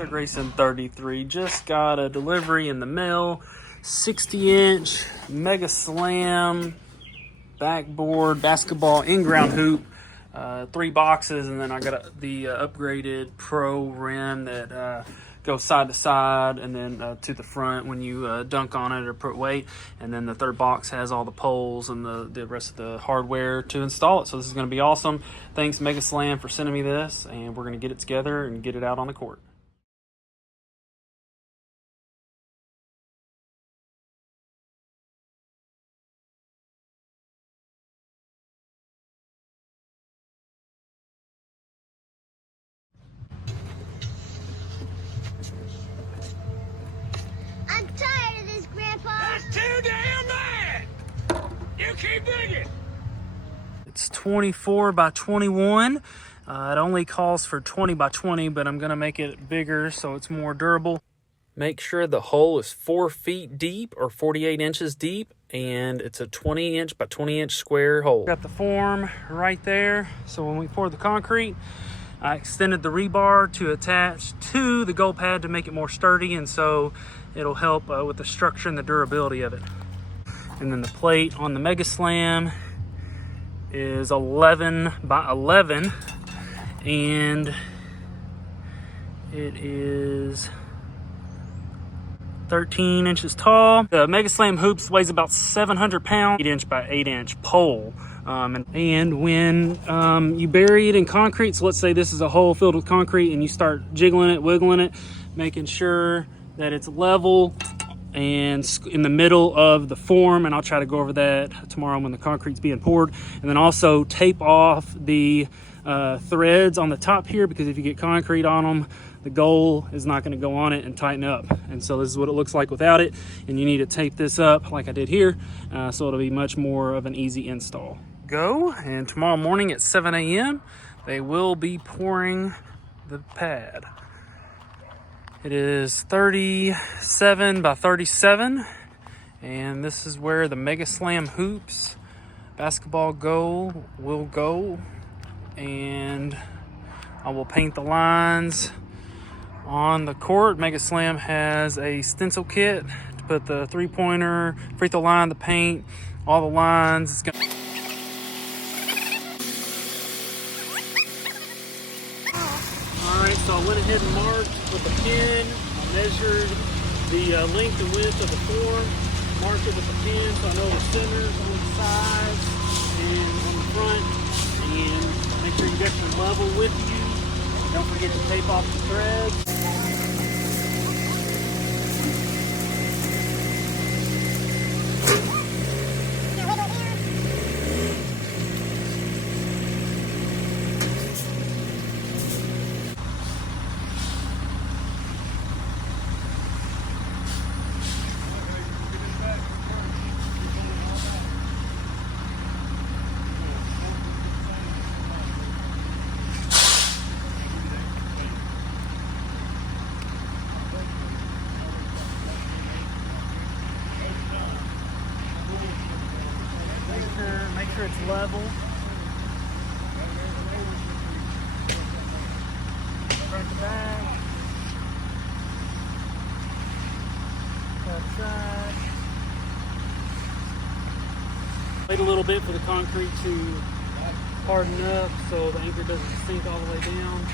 Taylor Grayson 33 just got a delivery in the mail. 60-inch Mega Slam backboard basketball in-ground hoop. 3 boxes, and then I got the upgraded Pro rim that goes side to side and then to the front when you dunk on it or put weight. And then the third box has all the poles and the rest of the hardware to install it. So this is going to be awesome. Thanks Mega Slam for sending me this, and we're going to get it together and get it out on the court. I'm tired of this, Grandpa. That's too damn bad. You keep digging. It's 24 by 21. It only calls for 20 by 20, but I'm going to make it bigger so it's more durable. Make sure the hole is 4 feet deep or 48 inches deep, and it's a 20-inch by 20-inch square hole. Got the form right there. So when we pour the concrete, I extended the rebar to attach to the goal pad to make it more sturdy, and so it'll help with the structure and the durability of it. And then the plate on the Mega Slam is 11 by 11, and it is 13 inches tall. The Mega Slam hoops weighs about 700 pounds, 8-inch by 8-inch pole. And when you bury it in concrete, so let's say this is a hole filled with concrete, and you start jiggling it, wiggling it, making sure that it's level and in the middle of the form, and I'll try to go over that tomorrow when the concrete's being poured. And then also tape off the threads on the top here, because if you get concrete on them, the goal is not going to go on it and tighten up. And so this is what it looks like without it, and you need to tape this up like I did here, so it'll be much more of an easy install. Go, and tomorrow morning at 7 a.m. they will be pouring the pad. It is 37 by 37, and this is where the Mega Slam hoops basketball goal will go, and I will paint the lines on the court. Mega Slam has a stencil kit to put the three-pointer, free throw line, the paint, all the lines. It's gonna... Alright, so I went ahead and marked with a pen. I measured the length and width of the form, marked it with a pen so I know the centers on the sides and on the front, and make sure you get them level with you. Don't forget to tape off the threads. Make sure it's level. Front to back. Left side. Wait a little bit for the concrete to harden up so the anchor doesn't sink all the way down.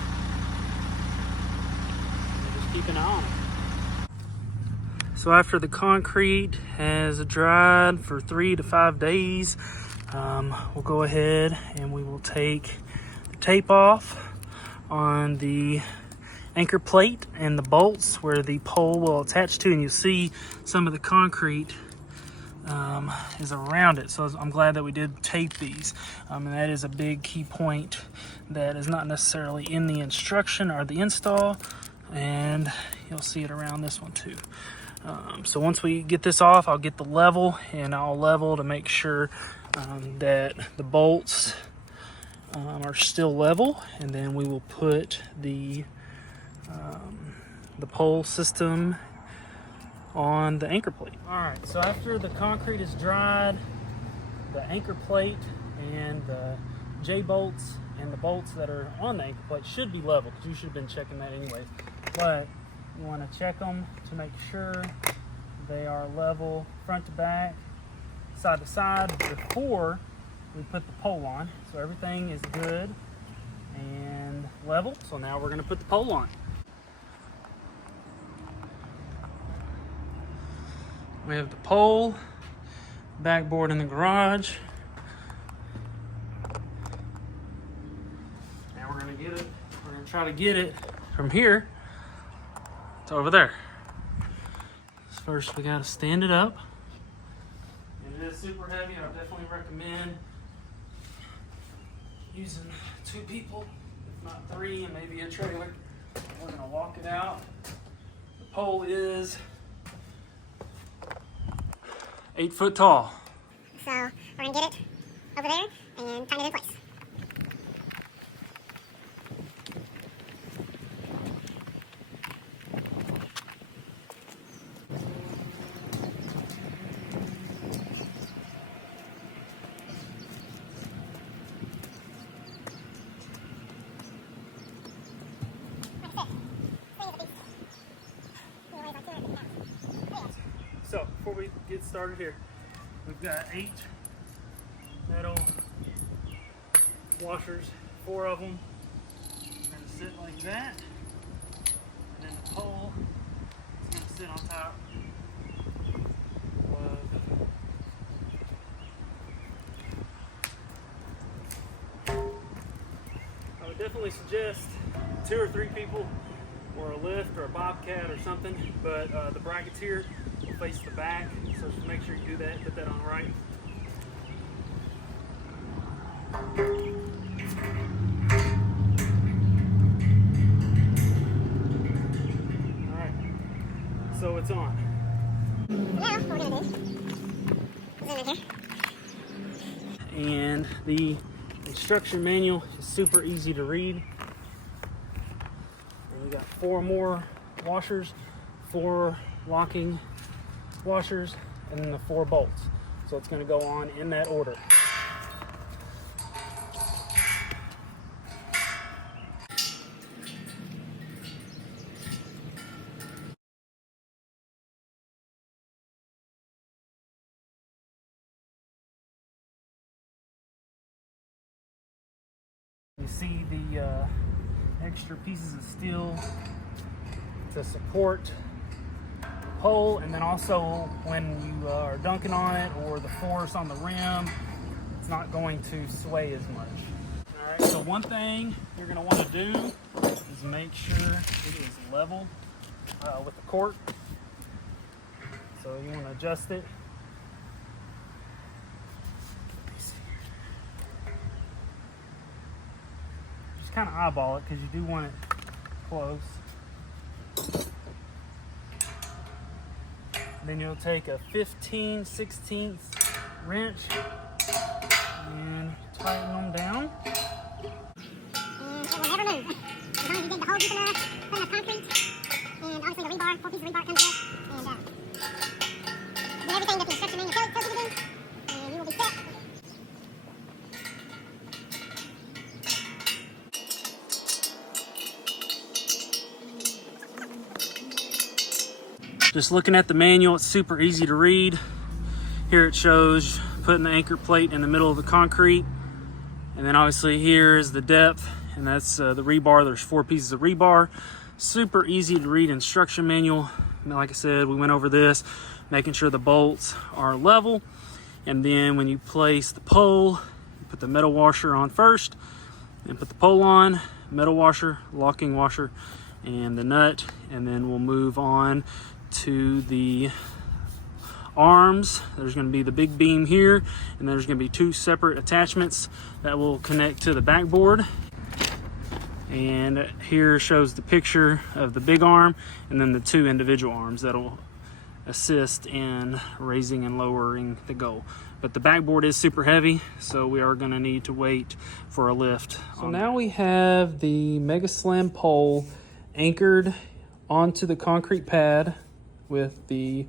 And just keep an eye on it. So after the concrete has dried for 3 to 5 days, we'll go ahead and we will take the tape off on the anchor plate and the bolts where the pole will attach to, and you'll see some of the concrete is around it. So I'm glad that we did tape these, and that is a big key point that is not necessarily in the instruction or the install, and you'll see it around this one too. So once we get this off, I'll get the level, and I'll level to make sure that the bolts are still level, and then we will put the pole system on the anchor plate. All right, so after the concrete is dried, the anchor plate and the J bolts and the bolts that are on the anchor plate should be level, because you should have been checking that anyway. but you want to check them to make sure they are level front to back, side to side before we put the pole on. So everything is good and level. So now we're going to put the pole on. We have the pole, backboard in the garage. Now we're going to get it. We're going to try to get it from here to over there. First, we got to stand it up. And it is super heavy. I definitely recommend using 2 people, if not 3, and maybe a trailer. We're going to walk it out. The pole is 8 foot tall. So we're gonna get it over there and tighten it in place. So before we get started here, we've got 8 metal washers, 4 of them. They're going to sit like that, and then the pole is going to sit on top of I would definitely suggest 2 or 3 people, or a lift or a bobcat or something, but the brackets here will face the back, so just make sure you do that, put that on right. Alright, so it's on. Now what we're gonna do, zoom in here. And the instruction manual is super easy to read. And we got 4 more washers, 4 locking washers, and then the 4 bolts. So it's going to go on in that order. You see the extra pieces of steel to support the pole, and then also when you are dunking on it, or the force on the rim, it's not going to sway as much. All right, so one thing you're going to want to do is make sure it is level with the cork. So you want to adjust it. Kind of eyeball it, because you do want it close. Then you'll take a 15/16 wrench and tighten them down. And it will never move. As long as you dig the hole deep enough, put enough concrete, and obviously the rebar, 4 pieces of rebar comes with, and do everything that the instruction manual tells you to do, and you will be set. Just looking at the manual, it's super easy to read. Here it shows putting the anchor plate in the middle of the concrete. And then obviously here is the depth, and that's the rebar. There's 4 pieces of rebar. Super easy to read instruction manual. And like I said, we went over this, making sure the bolts are level. And then when you place the pole, you put the metal washer on first, and put the pole on, metal washer, locking washer, and the nut. And then we'll move on to the arms. There's going to be the big beam here, and there's going to be 2 separate attachments that will connect to the backboard. And here shows the picture of the big arm, and then the 2 individual arms that will assist in raising and lowering the goal. But the backboard is super heavy, so we are going to need to wait for a lift. So now we have the Mega Slam pole anchored onto the concrete pad with the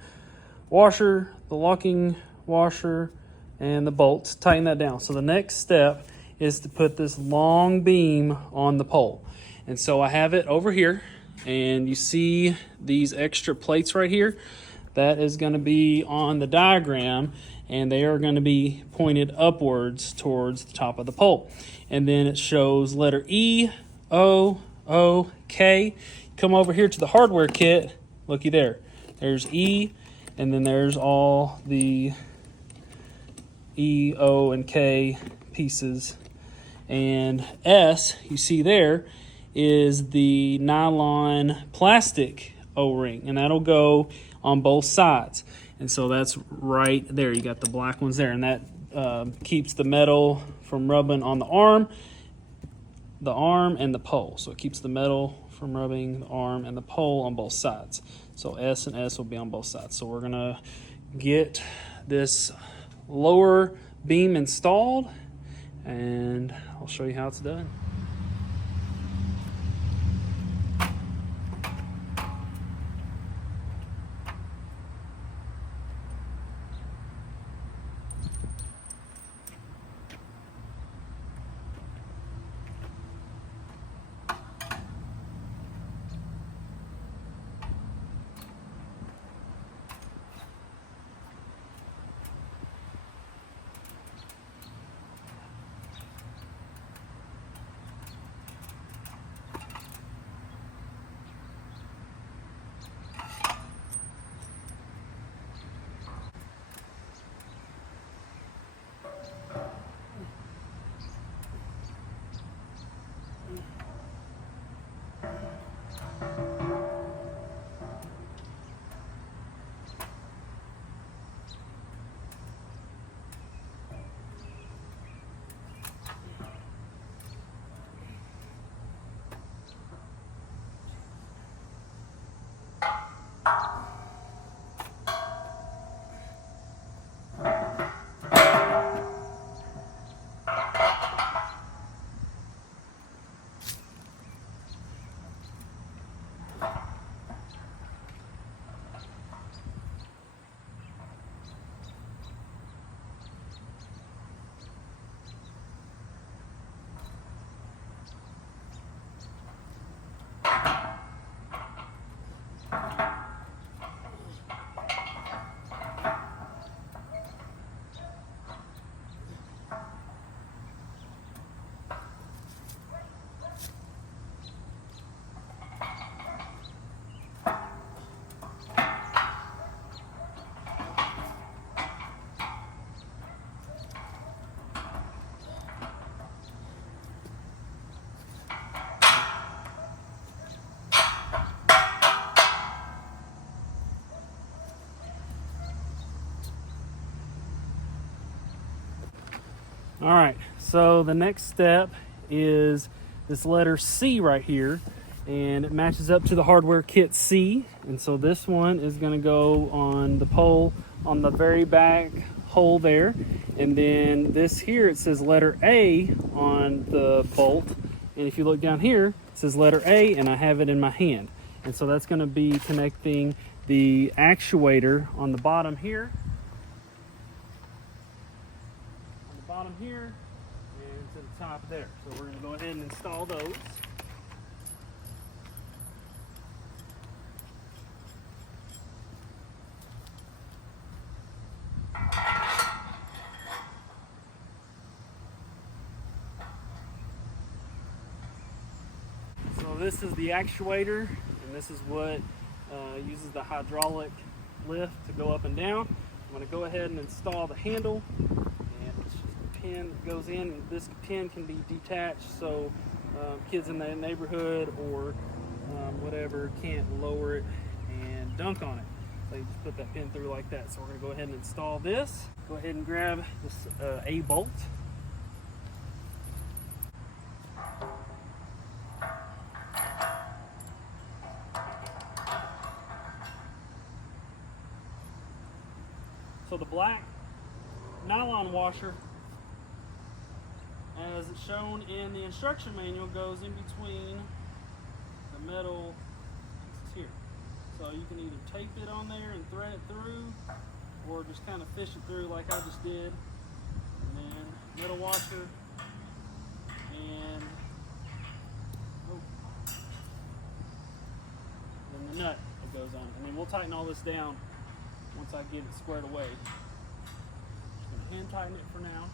washer, the locking washer, and the bolts. Tighten that down. So the next step is to put this long beam on the pole. And so I have it over here, And you see these extra plates right here? That is going to be on the diagram, and they are going to be pointed upwards towards the top of the pole. And then it shows letter E, O, O, K. Come over here to the hardware kit. Looky there. There's E, and then there's all the E, O, and K pieces. And S, you see there, is the nylon plastic O-ring, and that'll go on both sides. And so that's right there. You got the black ones there, and that keeps the metal from rubbing on the arm and the pole. So it keeps the metal from rubbing the arm and the pole on both sides. So S and S will be on both sides. So we're gonna get this lower beam installed, and I'll show you how it's done. All right, so the next step is this letter C right here, and it matches up to the hardware kit C. And so this one is going to go on the pole on the very back hole there. And then this here, it says letter A on the bolt. And if you look down here, it says letter A, and I have it in my hand. And so that's going to be connecting the actuator on the bottom here. Bottom here and to the top there. So we're going to go ahead and install those. So this is the actuator, and this is what uses the hydraulic lift to go up and down. I'm going to go ahead and install the handle. Pin goes in, and this pin can be detached so kids in the neighborhood or whatever can't lower it and dunk on it. So you just put that pin through like that. So we're going to go ahead and install this. Go ahead and grab this A bolt. So the black nylon washer, as it's shown in the instruction manual, goes in between the metal pieces here. So you can either tape it on there and thread it through, or just kind of fish it through like I just did. And then metal washer, and then we'll tighten all this down once I get it squared away. Just gonna hand tighten it for now.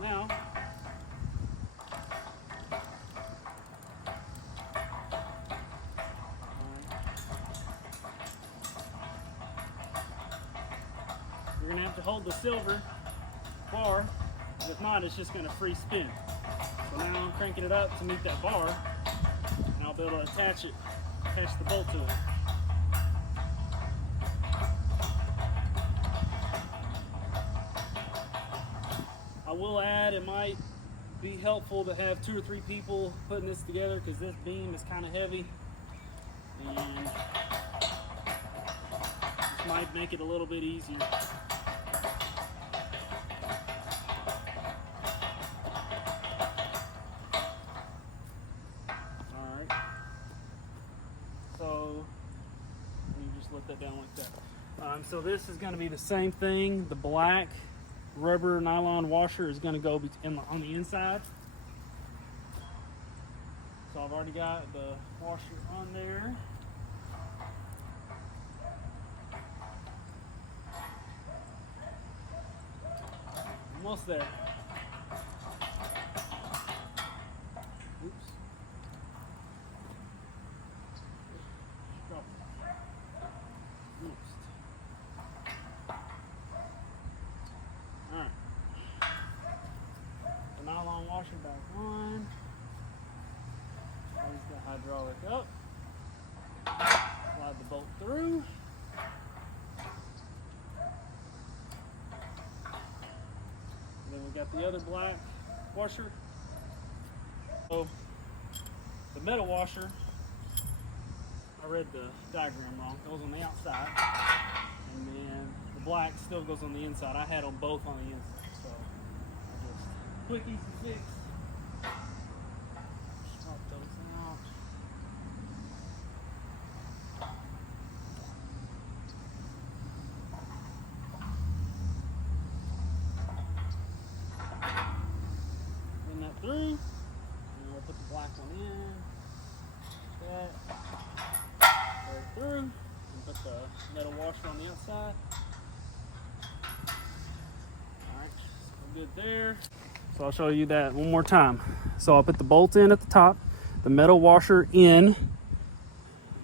Now, you're gonna have to hold the silver bar, because if not, it's just gonna free spin. So now I'm cranking it up to meet that bar, and I'll be able to attach the bolt to it. I will add, it might be helpful to have 2 or 3 people putting this together, because this beam is kind of heavy, and this might make it a little bit easier. Alright, so you just let that down like that. So this is going to be the same thing. The black rubber nylon washer is going to go on the inside. So I've already got the washer on there. Almost there. Oops. Drop it. Almost. Alright. The nylon washer back on. Raise the hydraulic up. Slide the bolt through. And then we got the other black washer. So the metal washer, I read the diagram wrong, goes on the outside. And then the black still goes on the inside. I had them both on the inside, so I just quick, easy fix. Swap those out. Run that through, and we'll put the black one in. That go through, and put the metal washer on the outside. Alright, we're good there. So I'll show you that one more time. So I'll put the bolt in at the top, the metal washer in,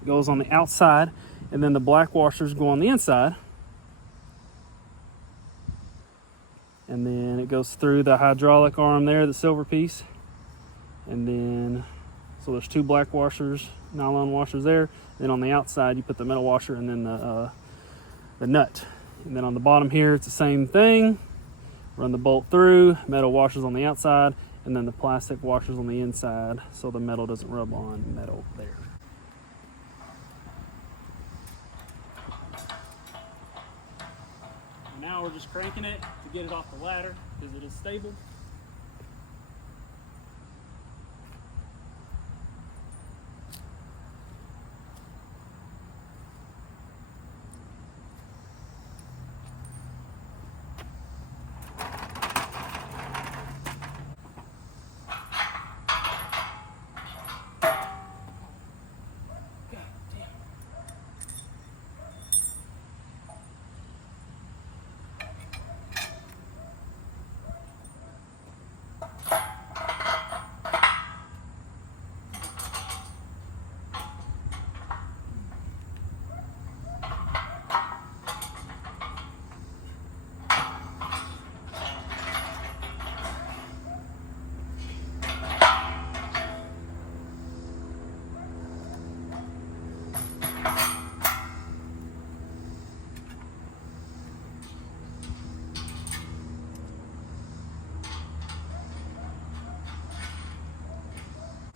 goes on the outside, and then the black washers go on the inside. And then it goes through the hydraulic arm there, the silver piece. And then, so there's 2 black washers, nylon washers there. Then on the outside, you put the metal washer and then the nut. And then on the bottom here, it's the same thing. Run the bolt through, metal washers on the outside, and then the plastic washers on the inside, so the metal doesn't rub on metal there. And now we're just cranking it to get it off the ladder, because it is stable.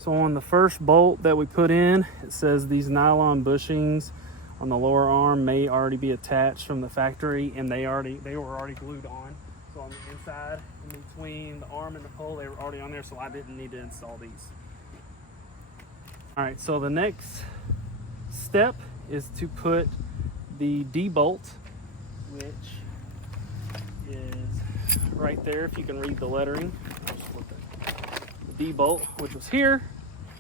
So on the first bolt that we put in, it says these nylon bushings on the lower arm may already be attached from the factory, and they were already glued on. So on the inside, in between the arm and the pole, they were already on there, so I didn't need to install these. All right, so the next step is to put the D-bolt, which is right there, if you can read the lettering. I'll just flip it. The D-bolt, which was here,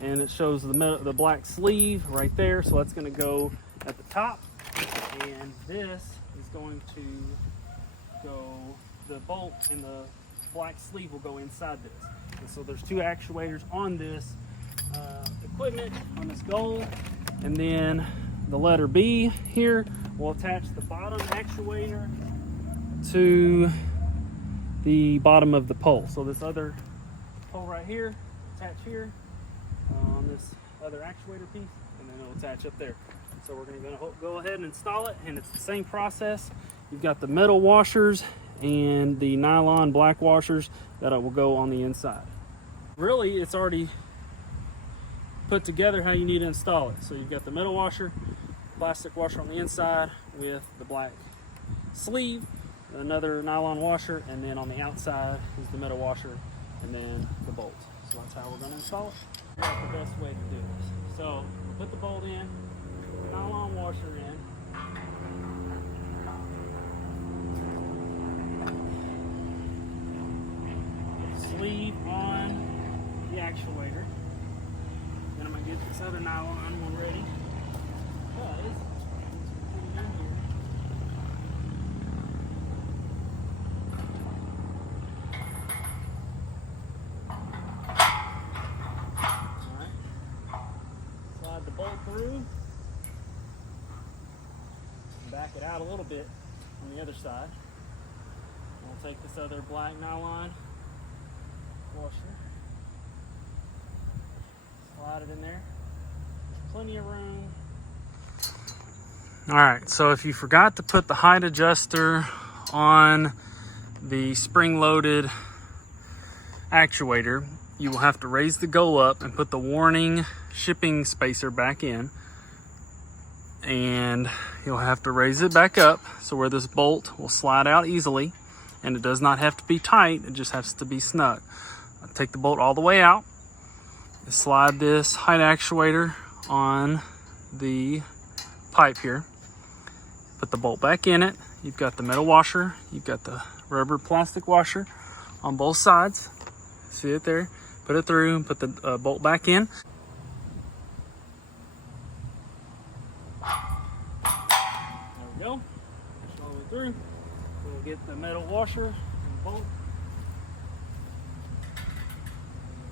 and it shows the black sleeve right there, so that's going to go at the top, and this is going to go, the bolt and the black sleeve will go inside this. And so there's two actuators on this equipment, on this goal, and then the letter B here will attach the bottom actuator to the bottom of the pole. So this other pole right here, attach here on this other actuator piece, and then it'll attach up there. So we're going to go ahead and install it, and it's the same process. You've got the metal washers and the nylon black washers that will go on the inside. Really, it's already put together how you need to install it. So you've got the metal washer, plastic washer on the inside with the black sleeve, another nylon washer, and then on the outside is the metal washer and then the bolt. So that's how we're going to install it. That's the best way to do this. So we'll put the bolt in, the nylon washer in, sleeve on the actuator. Then I'm going to get this other nylon one ready. Because put it in here. Alright. Slide the bolt through. Back it out a little bit on the other side. We'll take this other black nylon washer, slide it in there. There's plenty of room. All right, so if you forgot to put the height adjuster on the spring-loaded actuator, you will have to raise the goal up and put the warning shipping spacer back in, and you'll have to raise it back up so where this bolt will slide out easily, and it does not have to be tight, it just has to be snug. I'll take the bolt all the way out and slide this height actuator on the pipe here. Put the bolt back in it. You've got the metal washer, you've got the rubber plastic washer on both sides. See it there? Put it through and put the bolt back in. There we go. Push it all the way through. We'll get the metal washer and the bolt.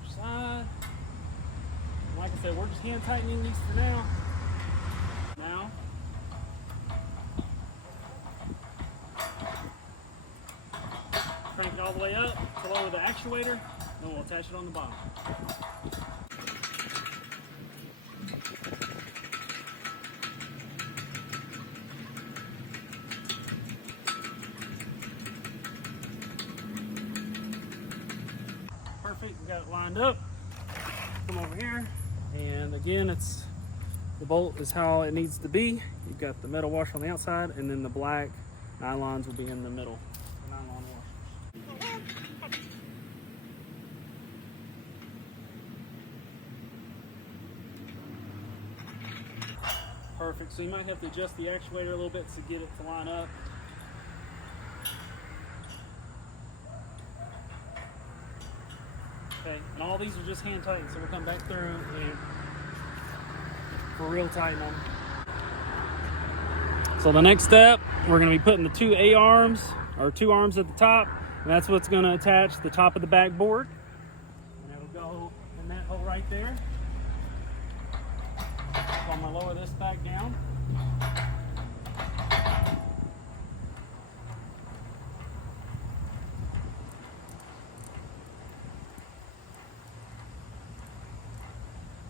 Other side. Like I said, we're just hand tightening these for now. Now, crank it all the way up to lower the actuator, then we'll attach it on the bottom. Perfect, we got it lined up. Come over here, and again, the bolt is how it needs to be. You've got the metal washer on the outside, and then the black nylons will be in the middle. The nylon washers. Perfect. So you might have to adjust the actuator a little bit to get it to line up. Okay, and all these are just hand tightened, so we'll come back through and we'll real tighten them. So the next step, we're going to be putting the two A-arms, or two arms at the top, and that's what's going to attach the top of the backboard. And it'll go in that hole right there. So I'm going to lower this back down.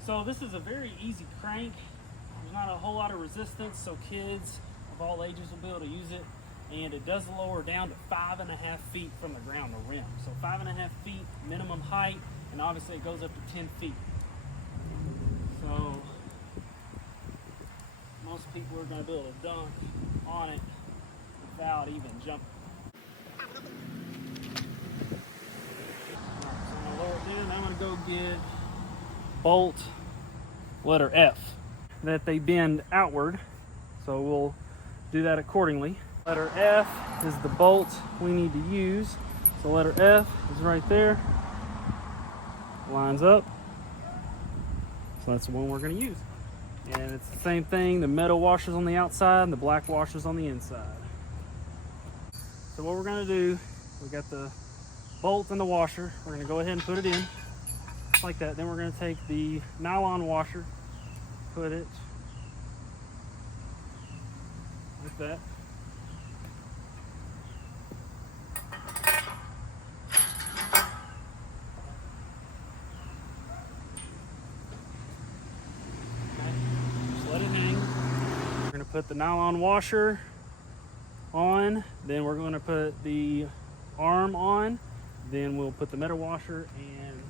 So this is a very easy crank. There's not a whole lot of resistance, so kids of all ages will be able to use it. And it does lower down to 5.5 feet from the ground, the rim. So 5.5 feet minimum height, and obviously it goes up to 10 feet. So most people are going to be able to dunk on it without even jumping. Alright, so I'm going to lower it down. I'm going to go get bolt letter F that they bend outward, so we'll do that accordingly. Letter F is the bolt we need to use, so letter F is right there, lines up, so that's the one we're going to use. And it's the same thing, the metal washers on the outside and the black washers on the inside. So what we're gonna do, we got the bolt and the washer. We're gonna go ahead and put it in, just like that. Then we're gonna take the nylon washer, put it like that. Just let it hang. We're gonna put the nylon washer on, then we're going to put the arm on, then we'll put the metal washer and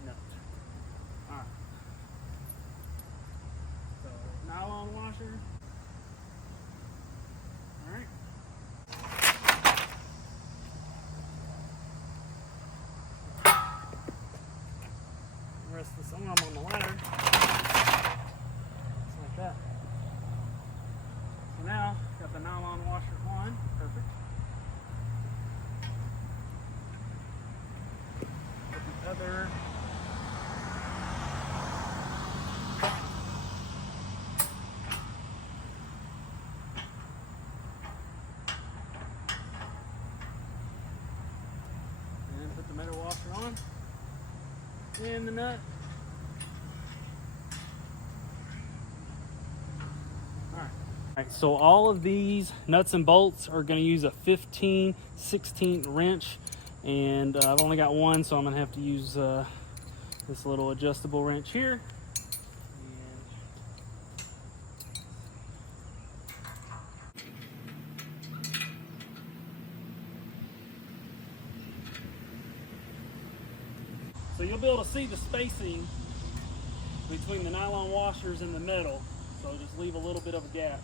the nut. All right. So nylon washer. All right. Rest this arm on the ladder. Just like that. So now, got the nylon washer on, perfect. Put the other and put the metal washer on and the nut. Alright, so all of these nuts and bolts are going to use a 15/16 wrench, and I've only got one, so I'm going to have to use this little adjustable wrench here. So you'll be able to see the spacing between the nylon washers and the metal, so just leave a little bit of a gap.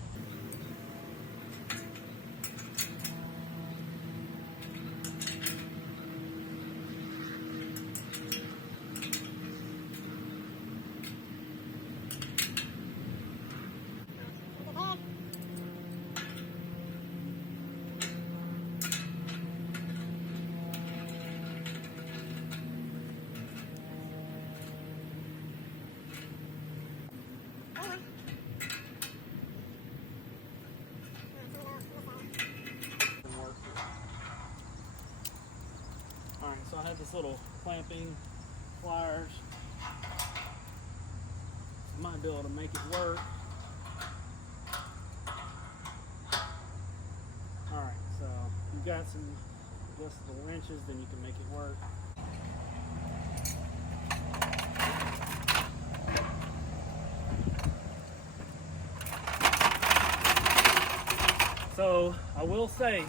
Alright, so I have this little clamping pliers. I might be able to make it work. Alright, so if you've got some adjustable wrenches, then you can make it work. So I will say,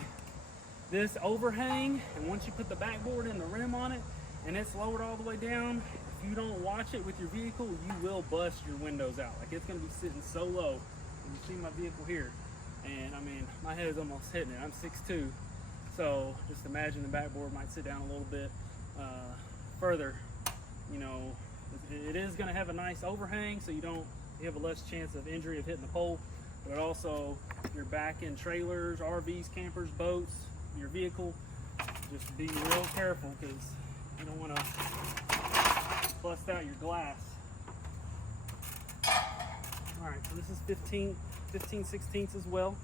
this overhang, and once you put the backboard and the rim on it and it's lowered all the way down, if you don't watch it with your vehicle, you will bust your windows out. Like, it's going to be sitting so low. You see my vehicle here, and I mean, my head is almost hitting it. I'm 6'2", so just imagine the backboard might sit down a little bit further. You know, it is going to have a nice overhang, so you have a less chance of injury of hitting the pole. But also, you're back in trailers, RVs, campers, boats, your vehicle, just be real careful, because you don't want to bust out your glass. All right, so this is 15/16 as well.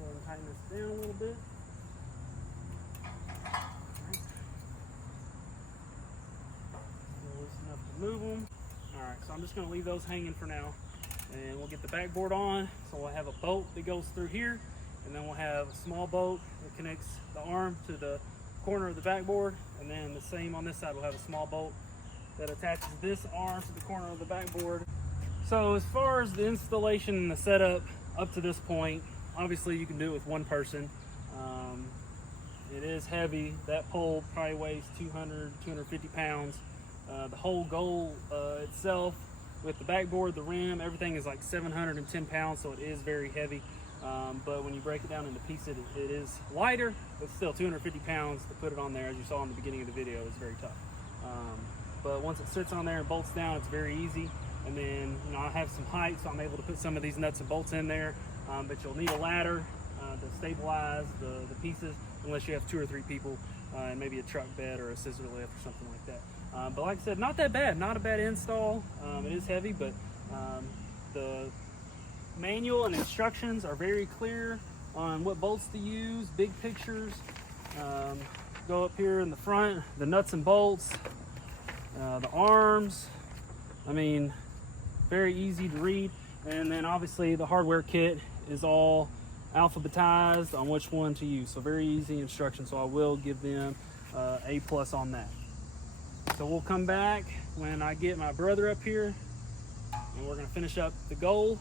Go ahead and tighten this down a little bit. Enough to move them. All right, so I'm just going to leave those hanging for now, and we'll get the backboard on. So we'll have a bolt that goes through here, and then we'll have a small bolt that connects the arm to the corner of the backboard, and then the same on this side. We'll have a small bolt that attaches this arm to the corner of the backboard. So as far as the installation and the setup up to this point, obviously you can do it with one person. It is heavy. That pole probably weighs 250 pounds. The whole goal itself, with the backboard, the rim, everything is like 710 pounds, so it is very heavy. But when you break it down into pieces, it is lighter, but still 250 pounds to put it on there. As you saw in the beginning of the video, is very tough. but once it sits on there and bolts down, it's very easy. And then, you know, I have some height, so I'm able to put some of these nuts and bolts in there, but you'll need a ladder to stabilize the pieces, unless you have 2 or 3 people and maybe a truck bed or a scissor lift or something like that. But like I said, not that bad, not a bad install. It is heavy, but the manual and instructions are very clear on what bolts to use, big pictures. Go up here in the front, the nuts and bolts, the arms. I mean, very easy to read. And then obviously the hardware kit is all alphabetized on which one to use. So very easy instructions. So I will give them A+ on that. So we'll come back when I get my brother up here, and we're gonna finish up the goal,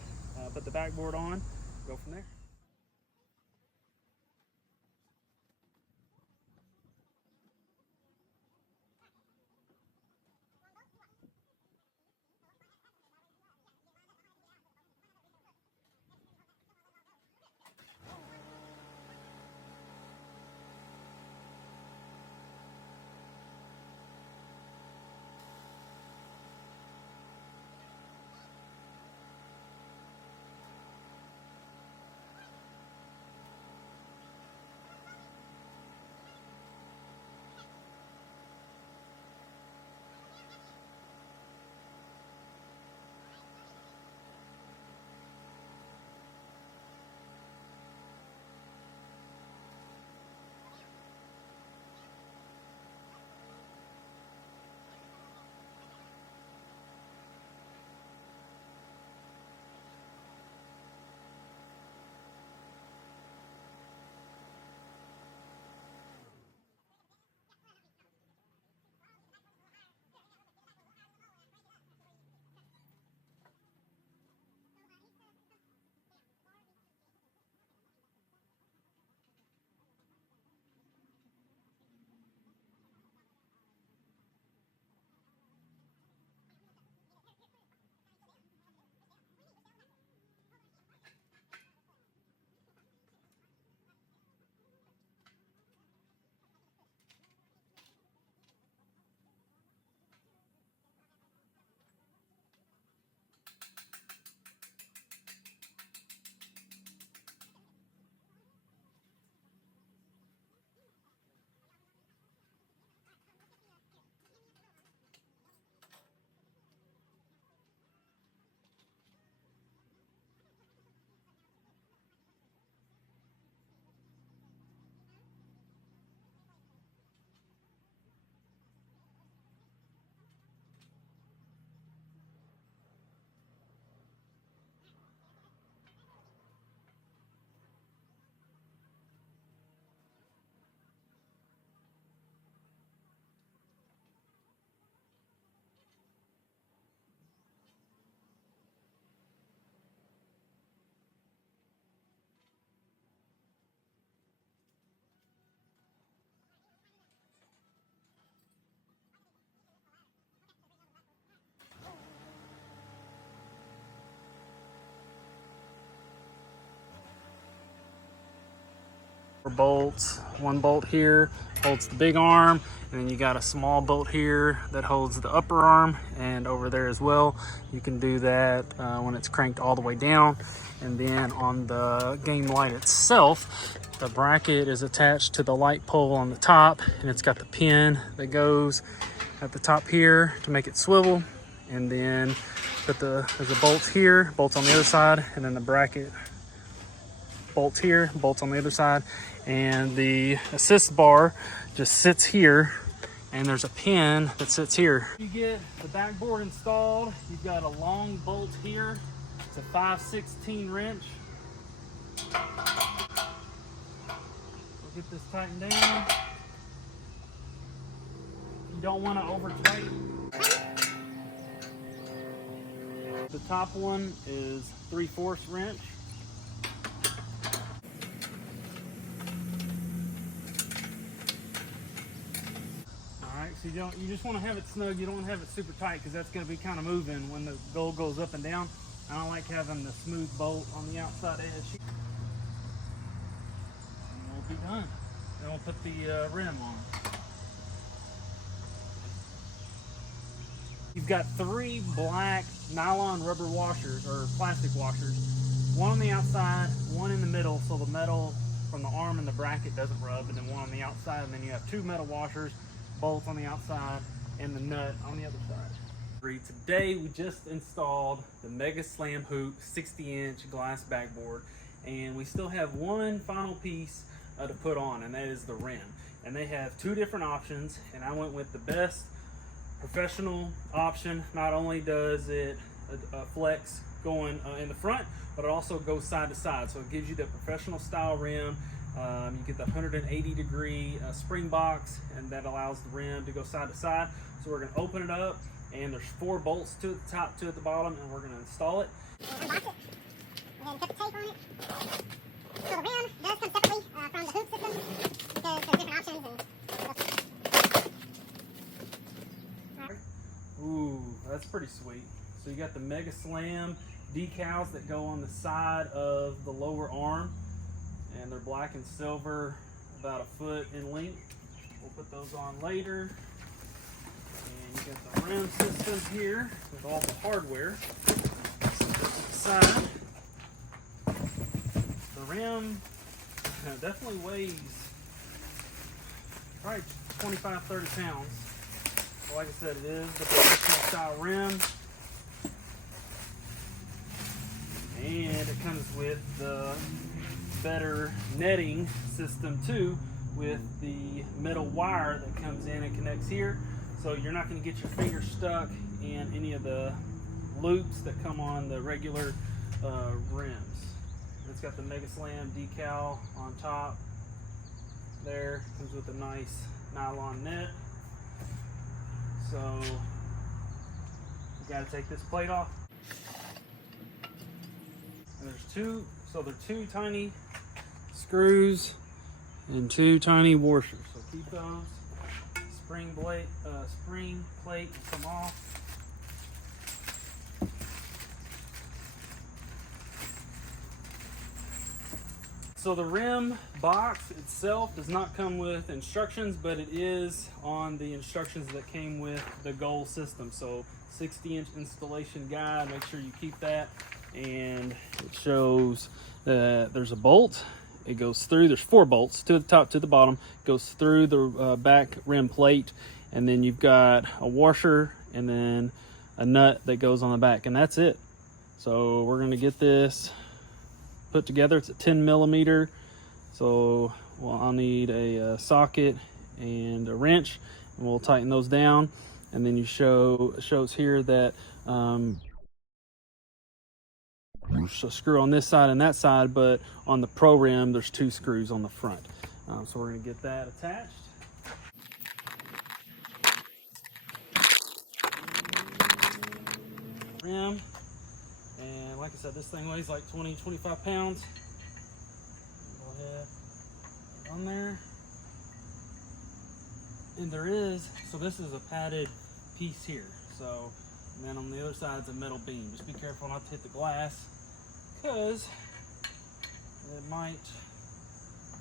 put the backboard on, go from there. Bolts. One bolt here holds the big arm, and then you got a small bolt here that holds the upper arm, and over there as well. You can do that when it's cranked all the way down. And then on the game light itself, the bracket is attached to the light pole on the top, and it's got the pin that goes at the top here to make it swivel. And then there's a bolt here, bolts on the other side, and then the bracket bolts here, bolts on the other side. And the assist bar just sits here, and there's a pin that sits here. You get the backboard installed, you've got a long bolt here. It's a 5/16 wrench. We'll get this tightened down. You don't want to over tighten. The top one is 3/4 wrench. So you just want to have it snug. You don't want to have it super tight, because that's going to be kind of moving when the goal goes up and down. I don't like having the smooth bolt on the outside edge. And we'll be done. Then we'll put the rim on. You've got 3 black nylon rubber washers or plastic washers, one on the outside, one in the middle, so the metal from the arm and the bracket doesn't rub, and then one on the outside, and then you have 2 metal washers, both on the outside and the nut on the other side. Today we just installed the Mega Slam Hoop 60-inch glass backboard, and we still have one final piece to put on, and that is the rim. And they have 2 different options, and I went with the best professional option. Not only does it flex going in the front, but it also goes side to side, so it gives you the professional style rim. You get the 180-degree spring box, and that allows the rim to go side to side. So we're going to open it up, and there's 4 bolts, 2 at the top, 2 at the bottom, and we're going to install it. And unbox it, and then put the tape on it. So the rim does come separately from the hoop system, because there's different options. Ooh, that's pretty sweet. So you got the Mega Slam decals that go on the side of the lower arm, and they're black and silver, about a foot in length. We'll put those on later. And you got the rim system here with all the hardware. So to the side. The rim definitely weighs probably 25-30 pounds. So like I said, it is the professional style rim. And it comes with the better netting system too, with the metal wire that comes in and connects here, so you're not going to get your finger stuck in any of the loops that come on the regular rims. It's got the Mega Slam decal on top there. Comes with a nice nylon net. So you got to take this plate off. And there's 2, so they're 2 tiny screws and 2 tiny washers. So keep those. Spring plate will come off. So the rim box itself does not come with instructions, but it is on the instructions that came with the Goal system. So 60-inch installation guide, make sure you keep that. And it shows that there's a bolt. It goes through, there's 4 bolts, 2 at the top, 2 at the bottom, goes through the back rim plate, and then you've got a washer and then a nut that goes on the back, and that's it. So we're gonna get this put together. It's a 10 millimeter, so I'll need a socket and a wrench, and we'll tighten those down. And then shows here that screw on this side and that side, but on the Pro rim there's 2 screws on the front. So we're going to get that attached. Rim, and like I said, this thing weighs like 20-25 pounds. Go ahead on there, and so this is a padded piece here. So, and then on the other side is a metal beam. Just be careful not to hit the glass, because it might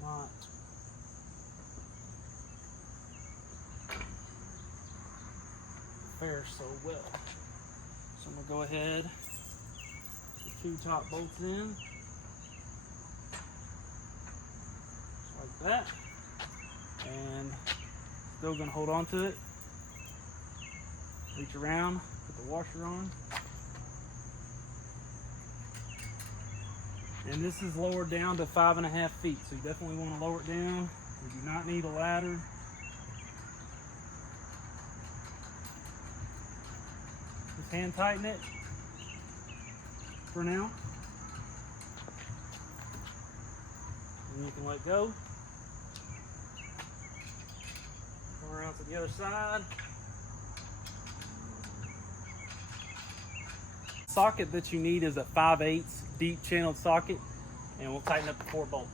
not fare so well. So I'm gonna go ahead, put the 2 top bolts in, just like that, and still gonna hold on to it. Reach around, put the washer on. And this is lowered down to 5.5 feet, so you definitely want to lower it down. We do not need a ladder. Just hand tighten it for now. And you can let go. Go around to the other side. Socket that you need is a 5/8 deep channeled socket, and we'll tighten up the 4 bolts.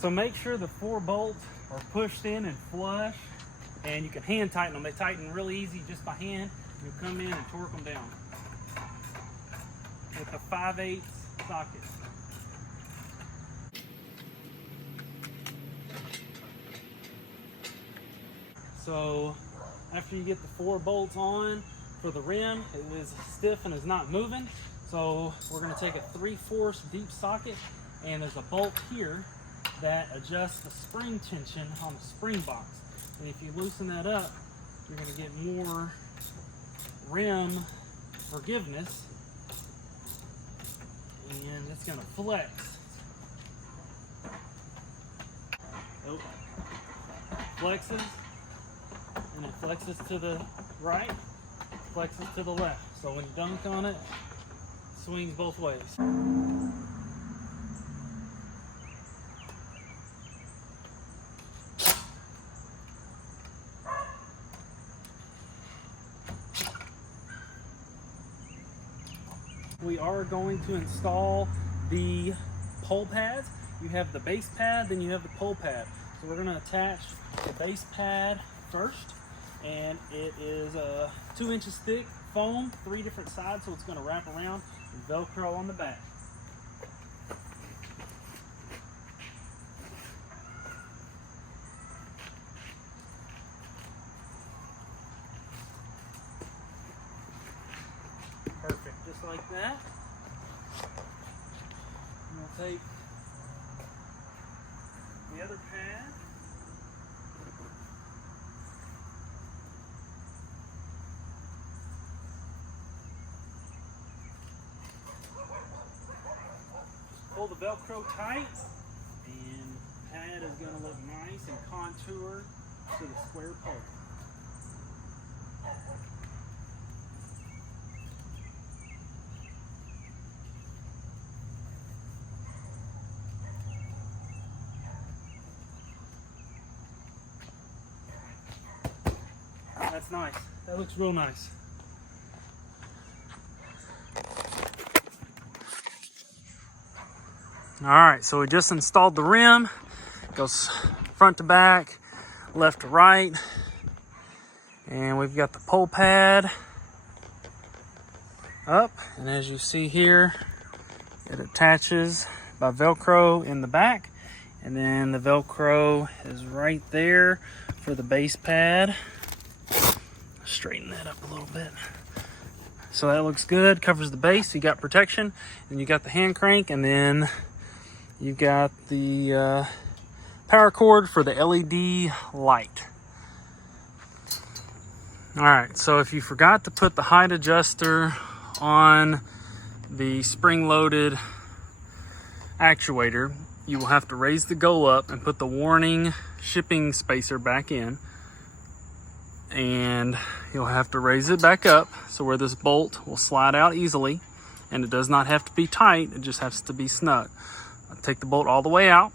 So make sure the 4 bolts are pushed in and flush, and you can hand tighten them. They tighten really easy just by hand. You'll come in and torque them down with a 5/8 socket. So after you get the 4 bolts on for the rim, it is stiff and is not moving. So we're going to take a 3/4 deep socket, and there's a bolt here that adjusts the spring tension on the spring box. And if you loosen that up, you're going to get more rim forgiveness, and it's going to flex. Oh, flexes, and it flexes to the right, flexes to the left. So when you dunk on it, it swings both ways. We are going to install the pole pads. You have the base pad, then you have the pole pad. So we're going to attach the base pad first, and it is 2 inches thick foam, 3 different sides, so it's going to wrap around and Velcro on the back. Perfect, just like that. And we'll take the other pad. Pull the Velcro tight, and the pad is going to look nice and contour to the square pole. That's nice. That looks real nice. All right, so we just installed the rim. Goes front to back, left to right. And we've got the pole pad up. And as you see here, it attaches by Velcro in the back. And then the Velcro is right there for the base pad. Straighten that up a little bit. So that looks good, covers the base. You got protection, and you got the hand crank, and then you've got the power cord for the LED light. All right, so if you forgot to put the height adjuster on the spring-loaded actuator, you will have to raise the goal up and put the warning shipping spacer back in. And you'll have to raise it back up so where this bolt will slide out easily, and it does not have to be tight, it just has to be snug. I'll take the bolt all the way out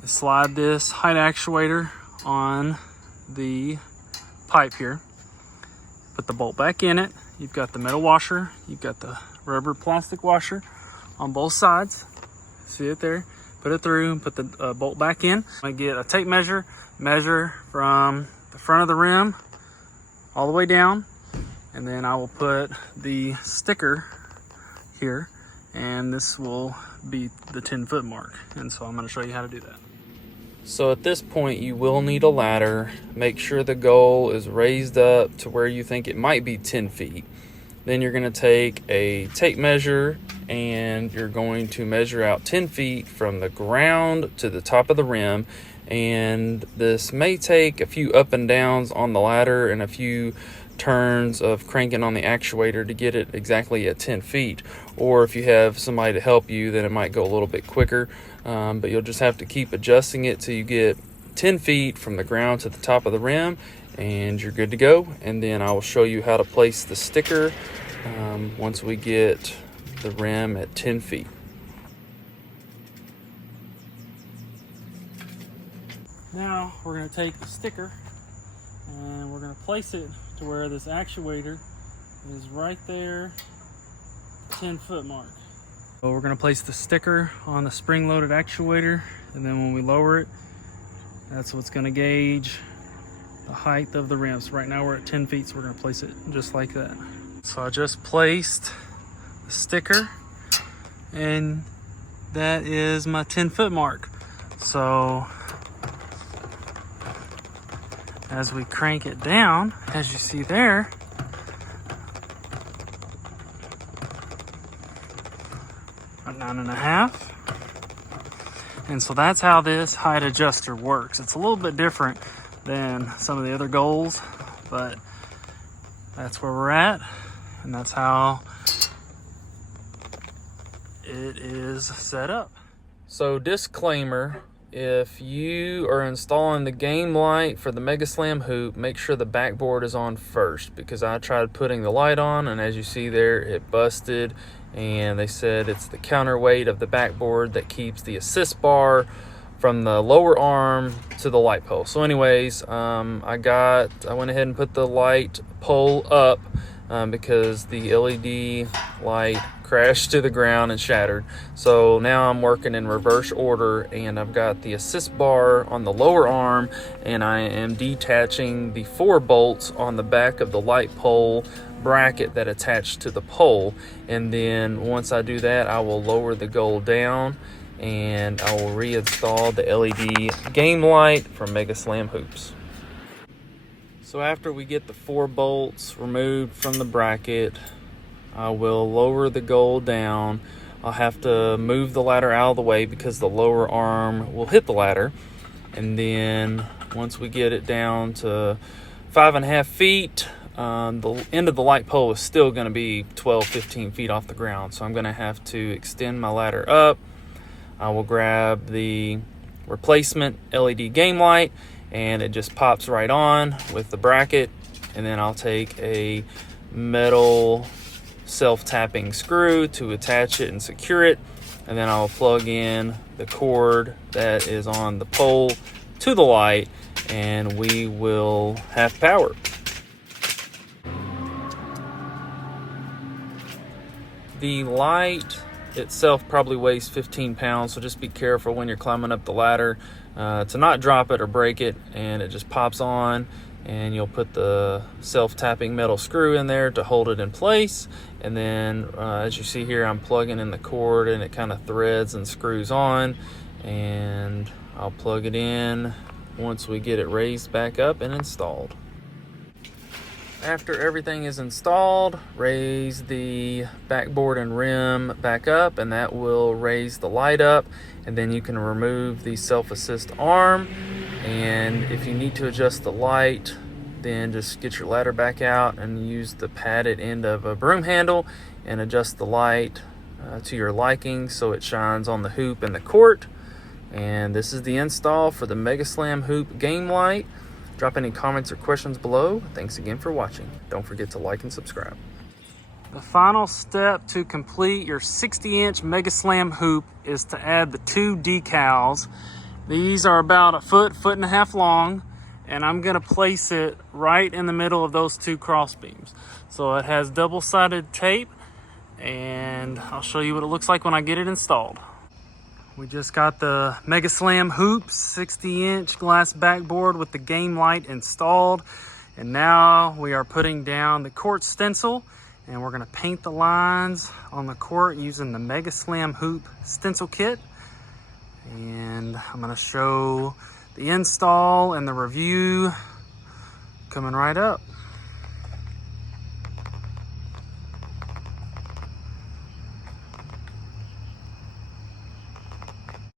and slide this height actuator on the pipe here. Put the bolt back in it. You've got the metal washer, you've got the rubber plastic washer on both sides. See it there? Put it through and put the bolt back in. I get a tape measure from the front of the rim all the way down, and then I will put the sticker here, and this will be the 10-foot mark. And so I'm going to show you how to do that. So at this point you will need a ladder. Make sure the goal is raised up to where you think it might be 10 feet. Then you're going to take a tape measure and you're going to measure out 10 feet from the ground to the top of the rim. And this may take a few up and downs on the ladder and a few turns of cranking on the actuator to get it exactly at 10 feet. Or if you have somebody to help you, then it might go a little bit quicker. But you'll just have to keep adjusting it till you get 10 feet from the ground to the top of the rim, and you're good to go. And then I will show you how to place the sticker once we get the rim at 10 feet. Now we're going to take the sticker and we're going to place it to where this actuator is right there, 10-foot mark. So we're going to place the sticker on the spring-loaded actuator, and then when we lower it, that's what's going to gauge the height of the rim. So right now we're at 10 feet, so we're gonna place it just like that. So I just placed the sticker, and that is my 10-foot mark. So as we crank it down, as you see there, a 9.5. And so that's how this height adjuster works. It's a little bit different than some of the other goals, but that's where we're at, and that's how it is set up. So disclaimer, if you are installing the game light for the Mega Slam hoop, make sure the backboard is on first, because I tried putting the light on, and as you see there, it busted, and they said it's the counterweight of the backboard that keeps the assist bar from the lower arm to the light pole. So anyways, I went ahead and put the light pole up because the LED light crashed to the ground and shattered. So now I'm working in reverse order, and I've got the assist bar on the lower arm, and I am detaching the 4 bolts on the back of the light pole bracket that attached to the pole. And then once I do that, I will lower the goal down, and I will reinstall the LED game light from Mega Slam Hoops. So after we get the 4 bolts removed from the bracket, I will lower the goal down. I'll have to move the ladder out of the way because the lower arm will hit the ladder. And then once we get it down to 5.5 feet, the end of the light pole is still going to be 12-15 feet off the ground. So I'm going to have to extend my ladder up. I will grab the replacement LED game light, and it just pops right on with the bracket. And then I'll take a metal self-tapping screw to attach it and secure it, and then I'll plug in the cord that is on the pole to the light, and we will have power. The light itself probably weighs 15 pounds, so just be careful when you're climbing up the ladder to not drop it or break it. And it just pops on, and you'll put the self-tapping metal screw in there to hold it in place. And then as you see here, I'm plugging in the cord, and it kind of threads and screws on, and I'll plug it in once we get it raised back up and installed. After everything is installed, raise the backboard and rim back up, and that will raise the light up. And then you can remove the self-assist arm, and if you need to adjust the light, then just get your ladder back out and use the padded end of a broom handle and adjust the light to your liking so it shines on the hoop and the court. And this is the install for the Mega Slam Hoop game light. Drop any comments or questions below. Thanks again for watching. Don't forget to like and subscribe. The final step to complete your 60-inch Mega Slam hoop is to add the 2 decals. These are about 1.5 feet long, and I'm gonna place it right in the middle of those 2 cross beams. So it has double-sided tape, and I'll show you what it looks like when I get it installed. We just got the Mega Slam Hoops 60-inch glass backboard with the game light installed, and now we are putting down the court stencil, and we're gonna paint the lines on the court using the Mega Slam Hoop stencil kit. And I'm gonna show the install and the review coming right up.